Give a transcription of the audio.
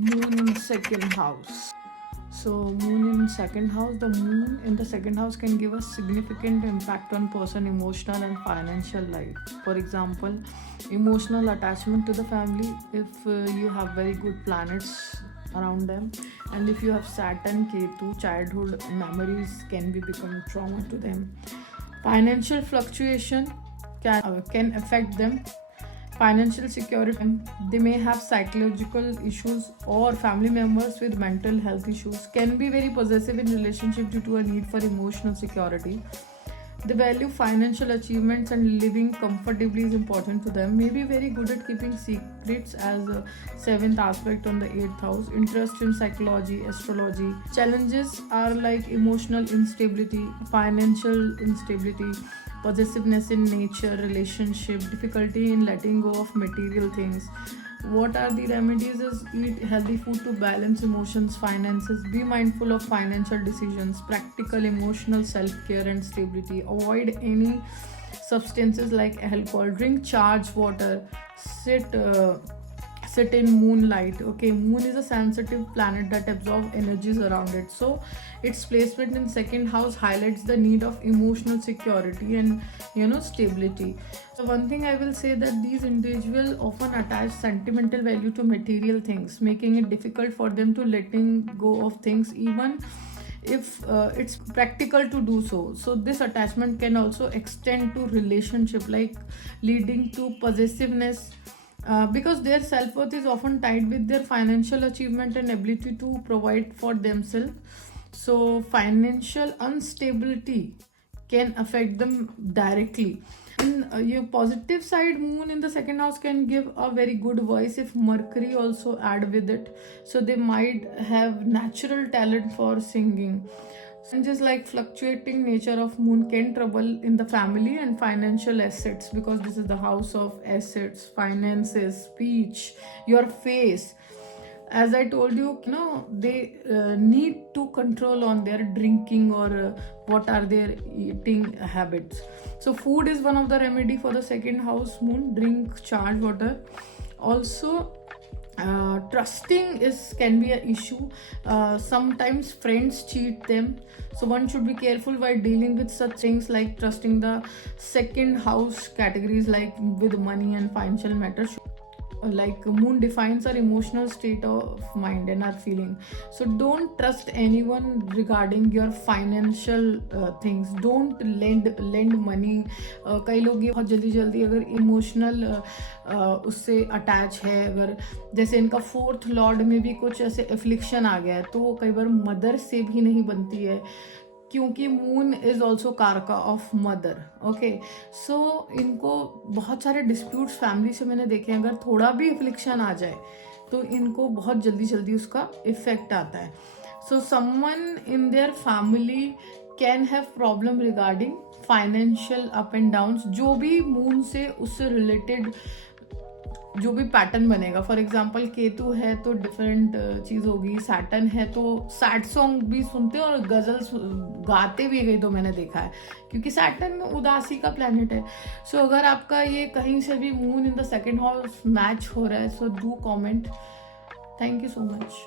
Moon in second house. So moon in second house, the moon in the second house can give a significant impact on person emotional and financial life. For example, emotional attachment to the family, if you have very good planets around them, and if you have Saturn, Ketu, childhood memories can be become trauma to them. Financial fluctuation can affect them. Financial security, they may have psychological issues, or family members with mental health issues can be very possessive in relationship due to a need for emotional security. They value financial achievements and living comfortably is important to them. May be very good at keeping secrets as a seventh aspect on the eighth house. Interest in psychology, astrology. Challenges are like emotional instability, financial instability, possessiveness in nature, relationship, difficulty in letting go of material things. What are the remedies? Is eat healthy food to balance emotions, finances, be mindful of financial decisions, practical emotional self-care and stability, avoid any substances like alcohol, drink charged water, sit in moonlight. Okay, moon is a sensitive planet that absorbs energies around it, so its placement in second house highlights the need of emotional security and stability. So one thing I will say that these individuals often attach sentimental value to material things, making it difficult for them to letting go of things even if it's practical to do so. So this attachment can also extend to relationship, like leading to possessiveness, because their self-worth is often tied with their financial achievement and ability to provide for themselves. So financial instability can affect them directly. In your positive side, moon in the second house can give a very good voice if Mercury also add with it, so they might have natural talent for singing. And just like fluctuating nature of moon can trouble in the family and financial assets, because this is the house of assets, finances, speech, your face. As I told you, they need to control on their drinking, or what are their eating habits. So food is one of the remedy for the second house moon. Drink charged water. Also, trusting is can be an issue. Sometimes friends cheat them, so one should be careful while dealing with such things like trusting the second house categories, like with money and financial matters. Like moon defines our emotional state of mind and our feeling, so don't trust anyone regarding your financial things. Don't lend money. कई लोग ये बहुत जल्दी जल्दी अगर emotional उससे attach है, अगर जैसे इनका फोर्थ लॉर्ड में भी कुछ ऐसे एफ्लिक्शन आ गया है, तो वो कई बार मदर से भी नहीं बनती है, क्योंकि मून इज ऑल्सो कारका ऑफ मदर. ओके, सो इनको बहुत सारे डिस्प्यूट्स फैमिली से मैंने देखे हैं. अगर थोड़ा भी एफ्लिक्शन आ जाए तो इनको बहुत जल्दी जल्दी उसका इफेक्ट आता है. So someone in their family can have problem regarding financial up and downs. जो भी मून से उससे रिलेटेड जो भी पैटर्न बनेगा, फॉर एग्जाम्पल केतु है तो डिफरेंट चीज होगी, सैटर्न है तो सैड सॉन्ग भी सुनते हैं और गजल गाते भी गई, तो मैंने देखा है, क्योंकि सैटर्न उदासी का प्लेनेट है. सो अगर आपका ये कहीं से भी moon in the second house match हो रहा है, so do comment. Thank you so much.